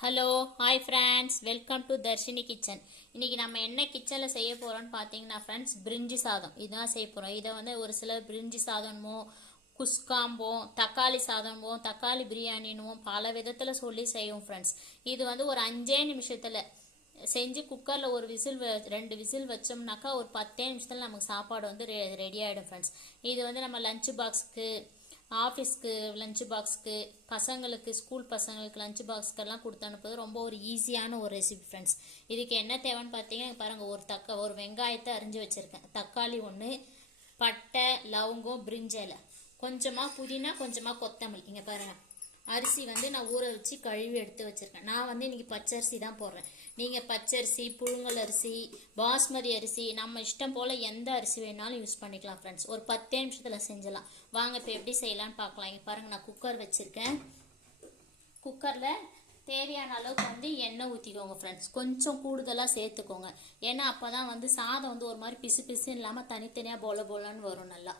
Hello hi friends welcome to Darshini kitchen இன்றைக்கி நம்ம என்ன கிச்சனில் செய்ய போகிறோம்னு பார்த்தீங்கன்னா ஃப்ரெண்ட்ஸ் பிரிஞ்சி சாதம். இதுதான் செய்ய போகிறோம் இதை வந்து ஒரு சிலர் பிரிஞ்சி சாதமோ குஸ்காம்போம் தக்காளி சாதமும் தக்காளி பிரியாணினுவோம் பல விதத்தில் சொல்லி செய்வோம் ஃப்ரெண்ட்ஸ் இது வந்து ஒரு அஞ்சே நிமிஷத்தில் செஞ்சு குக்கரில் ஒரு விசில் வ- ரெண்டு விசில் வச்சோம்னாக்கா ஒரு பத்தே நிமிஷத்தில் நமக்கு சாப்பாடு வந்து ரெ ரெடி ஆகிடும் ஃப்ரெண்ட்ஸ் இது வந்து நம்ம லஞ்ச் பாக்ஸ்க்கு ஆஃபீஸ்க்கு லஞ்ச் பாக்ஸ்க்கு பசங்களுக்கு ஸ்கூல் பசங்களுக்கு லஞ்ச் பாக்ஸ்க்கெல்லாம் கொடுத்து அனுப்புறது ரொம்ப ஒரு ஈஸியான ஒரு ரெசிபி ஃப்ரெண்ட்ஸ் இதுக்கு என்ன தேவைன்னு பார்த்தீங்கன்னா பாருங்கள் ஒரு தக்கா ஒரு வெங்காயத்தை அரிஞ்சு வச்சுருக்கேன். தக்காளி ஒன்று பட்டை லவங்கம் பிரிஞ்சலை கொஞ்சமாக புதினா கொஞ்சமாக கொத்தமல்லி. இங்கே பாருங்க. அரிசி வந்து நான் ஊற வச்சு கழுவி எடுத்து வச்சுருக்கேன். நான் வந்து இன்றைக்கி பச்சரிசி தான் போடுறேன். நீங்கள் பச்சரிசி புழுங்கல் அரிசி பாஸ்மதி அரிசி நம்ம இஷ்டம் போல் எந்த அரிசி வேணாலும் யூஸ் பண்ணிக்கலாம் ஃப்ரெண்ட்ஸ் ஒரு பத்தே நிமிஷத்தில் செஞ்சலாம் வாங்க இப்போ எப்படி செய்யலாம்னு பார்க்கலாம் இங்கே பாருங்கள் நான் குக்கர் வச்சுருக்கேன். குக்கரில் தேவையான அளவுக்கு வந்து எண்ணெய் ஊற்றிக்கோங்க ஃப்ரெண்ட்ஸ் கொஞ்சம் கூடுதலாக சேர்த்துக்கோங்க. ஏன்னா அப்போ தான் வந்து சாதம் வந்து ஒரு மாதிரி பிசு பிசுன்னு இல்லாமல் தனித்தனியாக போல போலன்னு வரும் நல்லா.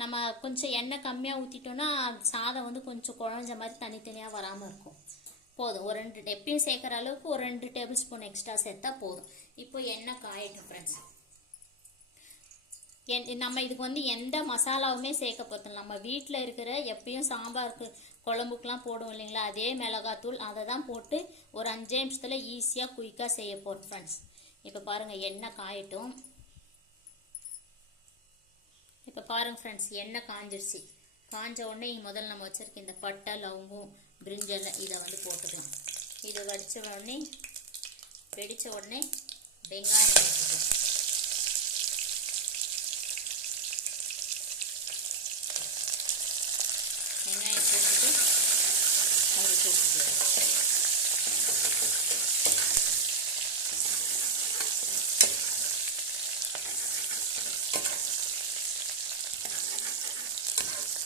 நம்ம கொஞ்சம் எண்ணெய் கம்மியாக ஊற்றிட்டோன்னா சாதம் வந்து கொஞ்சம் குழஞ்ச மாதிரி தனித்தனியாக வராமல் இருக்கும். போதும். ஒரு ரெண்டு எப்பயும் சேர்க்குற அளவுக்கு ஒரு ரெண்டு டேபிள் ஸ்பூன் எக்ஸ்ட்ரா சேர்த்தா போதும். இப்போ எண்ணெய் காயட்டும் ஃப்ரெண்ட்ஸ் என் நம்ம இதுக்கு வந்து எந்த மசாலாவுமே சேர்க்க போகிறோம் நம்ம வீட்டில் இருக்கிற எப்பயும் சாம்பாருக்கு குழம்புக்கெலாம் போடுவோம் இல்லைங்களா? அதே மிளகாத்தூள் அதை தான் போட்டு ஒரு அஞ்சே நிமிஷத்தில் ஈஸியாக குயிக்காக செய்ய போகிறோம் ஃப்ரெண்ட்ஸ் இப்போ பாருங்கள் எண்ணெய் காயட்டும். இப்போ பாருங்க ஃப்ரெண்ட்ஸ் எண்ணெய் காஞ்சிருச்சு? காஞ்ச உடனே முதல் முதல்ல நம்ம வச்சுருக்க இந்த பட்டை லவங்கம் பிரிஞ்சலை இதை வந்து போட்டுக்கலாம். இதை வடித்த உடனே வெடித்த உடனே வெங்காயம் போட்டுக்கலாம். வெங்காயம் போட்டுட்டு அது போட்டுக்கலாம்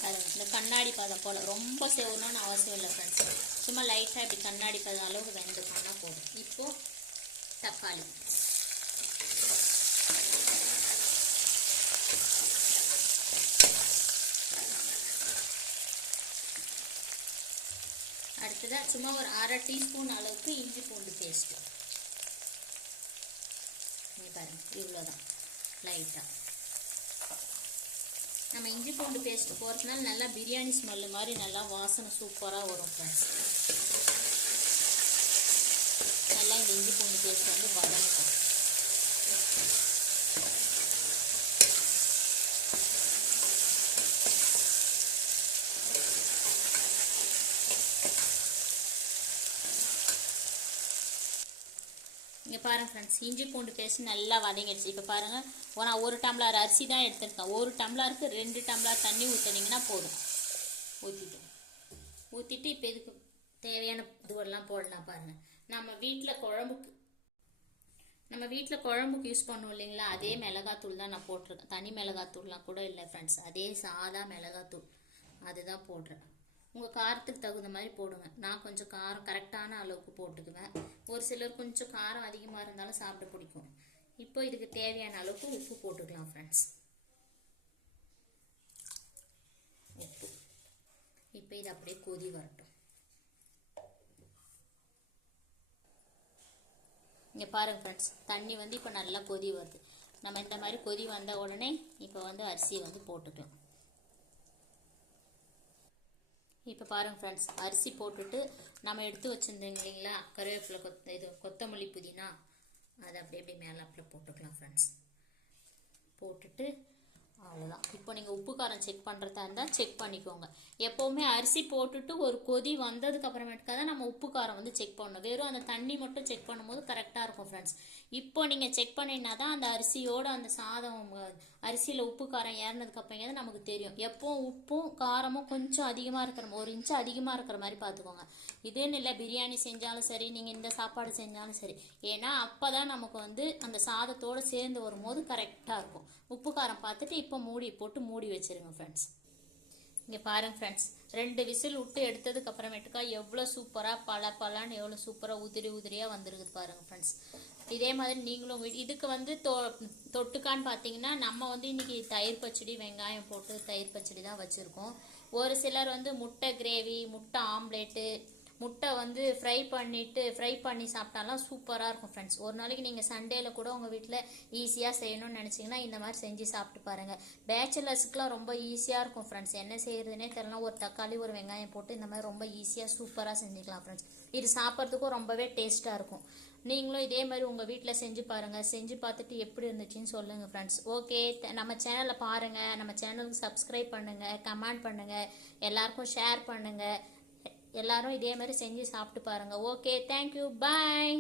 அது இந்த கண்ணாடி பதம் போல் ரொம்ப செவணும்னு அவசியம் இல்லை ஃப்ரெண்ட்ஸ் சும்மா லைட்டாக இப்படி கண்ணாடி பதம் அளவுக்கு வெந்து பண்ணால் போதும். இப்போது தக்காளி. அடுத்ததாக சும்மா ஒரு அரை டீஸ்பூன் அளவுக்கு இஞ்சி பூண்டு பேஸ்ட்டு பாருங்கள் பாருங்க இவ்வளோதான் லைட்டாக நம்ம இஞ்சி பூண்டு பேஸ்ட் போகிறதுனால நல்லா பிரியாணி ஸ்மெல்லு மாதிரி நல்லா வாசனை சூப்பராக வரும் ஃப்ரெண்ட்ஸ் நல்லா இந்த இஞ்சி பூண்டு பேஸ்ட் வந்து பாருங்கள் ஃப்ரெண்ட்ஸ் இஞ்சி பூண்டு பேஸ்ட் நல்லா வதங்கிடுச்சு. இப்போ பாருங்கள் நான் ஒரு டம்ளர் அரிசி தான் எடுத்துருக்கேன். ஒரு டம்ளருக்கு ரெண்டு டம்ளர் தண்ணி ஊற்றுனீங்கன்னா போதும். ஊற்றிட்டு ஊற்றிட்டு இப்போ இதுக்கு தேவையான இதுவெல்லாம் போடலாம் பாருங்கள் நம்ம வீட்டில் குழம்புக்கு நம்ம வீட்டில் குழம்புக்கு யூஸ் பண்ணுவோம் இல்லைங்களா? அதே மிளகாத்தூள் தான் நான் போட்டிருக்கேன். தனி மிளகாத்தூள்லாம் கூட இல்லை ஃப்ரெண்ட்ஸ் அதே சாதா மிளகாத்தூள். அதுதான் போடுறேன். உங்கள் காரத்துக்கு தகுந்த மாதிரி போடுங்க. நான் கொஞ்சம் காரம் கரெக்டான அளவுக்கு போட்டுக்குவேன். ஒரு சிலர் கொஞ்சம் காரம் அதிகமாக இருந்தாலும் சாப்பிட பிடிக்கும். இப்போ இதுக்கு தேவையான அளவுக்கு உப்பு போட்டுக்கலாம் ஃப்ரெண்ட்ஸ் உப்பு. இப்போ இது அப்படியே கொதி வரட்டும். இங்கே பாருங்க ஃப்ரெண்ட்ஸ் தண்ணி வந்து இப்போ நல்லா கொதி வருது. நம்ம இந்த மாதிரி கொதி வந்த உடனே இப்போ வந்து அரிசியை வந்து போட்டுக்கலாம். இப்போ பாருங்கள் ஃப்ரெண்ட்ஸ் அரிசி போட்டுட்டு நம்ம எடுத்து வச்சுருந்தோம் இல்லைங்களா? கருவேப்பிலை கொத்த இது கொத்தமல்லி புதினா. அதை அப்படியே அப்படியே மேலே அப்படியே போட்டுக்கலாம் ஃப்ரெண்ட்ஸ் போட்டுட்டு அவ்வளோதான் இப்போ நீங்கள் உப்பு காரம் செக் பண்ணுறதா இருந்தால் செக் பண்ணிக்கோங்க. எப்போவுமே அரிசி போட்டுட்டு ஒரு கொதி வந்ததுக்கு தான் நம்ம உப்பு காரம் வந்து செக் பண்ணணும். வெறும் அந்த தண்ணி மட்டும் செக் பண்ணும்போது கரெக்டாக இருக்கும் ஃப்ரெண்ட்ஸ் இப்போ நீங்கள் செக் பண்ணினா தான் அந்த அரிசியோட அந்த சாதம் அரிசியில் உப்பு காரம் ஏறினதுக்கு நமக்கு தெரியும். எப்போவும் உப்பும் காரமும் கொஞ்சம் அதிகமாக இருக்கிற ஒரு இன்ச்சு அதிகமாக இருக்கிற மாதிரி பார்த்துக்கோங்க. இதுன்னு இல்லை பிரியாணி செஞ்சாலும் சரி நீங்கள் இந்த சாப்பாடு செஞ்சாலும் சரி. ஏன்னா அப்போ தான் நமக்கு வந்து அந்த சாதத்தோடு சேர்ந்து வரும்போது கரெக்டாக இருக்கும். உப்பு காரம் பார்த்துட்டு இப்போ மூடி போட்டு மூடி வச்சிருங்க ஃப்ரெண்ட்ஸ் இங்கே பாருங்க ஃப்ரெண்ட்ஸ் ரெண்டு விசில் விட்டு எடுத்ததுக்கு அப்புறமேட்டுக்கா எவ்வளோ சூப்பராக பல பலான்னு எவ்வளோ சூப்பராக உதிரி உதிரியாக வந்துருக்குது பாருங்க ஃப்ரெண்ட்ஸ் இதே மாதிரி நீங்களும் இதுக்கு வந்து தொ தொட்டுக்கான்னு பார்த்தீங்கன்னா நம்ம வந்து இன்றைக்கி தயிர் பச்சடி வெங்காயம் போட்டு தயிர் பச்சடி தான் வச்சுருக்கோம். ஒரு சிலர் வந்து முட்டை கிரேவி முட்டை ஆம்லேட்டு முட்டை வந்து ஃப்ரை பண்ணிட்டு ஃப்ரை பண்ணி சாப்பிட்டாலாம் சூப்பராக இருக்கும் ஃப்ரெண்ட்ஸ் ஒரு நாளைக்கு நீங்கள் சண்டேல கூட உங்கள் வீட்டில் ஈஸியாக செய்யணும்னு நினச்சிங்கன்னா இந்த மாதிரி செஞ்சு சாப்பிட்டு பாருங்கள் பேச்சுலர்ஸுக்குலாம் ரொம்ப ஈஸியாக இருக்கும் ஃப்ரெண்ட்ஸ் என்ன செய்யறதுனே தெரியல. ஒரு தக்காளி ஒரு வெங்காயம் போட்டு இந்த மாதிரி ரொம்ப ஈஸியாக சூப்பராக செஞ்சுக்கலாம் ஃப்ரெண்ட்ஸ் இது சாப்பிட்றதுக்கும் ரொம்பவே டேஸ்ட்டாக இருக்கும். நீங்களும் இதே மாதிரி உங்கள் வீட்டில் செஞ்சு பாருங்கள் செஞ்சு பார்த்துட்டு எப்படி இருந்துச்சுன்னு சொல்லுங்கள் ஃப்ரெண்ட்ஸ் ஓகே நம்ம சேனலை பாருங்கள் நம்ம சேனலுக்கு சப்ஸ்கிரைப் பண்ணுங்கள் கமெண்ட் பண்ணுங்கள் எல்லாருக்கும் ஷேர் பண்ணுங்கள் எல்லாரும் இதே மாதிரி செஞ்சு சாப்பிட்டு பாருங்கள் ஓகே தேங்க்யூ பாய்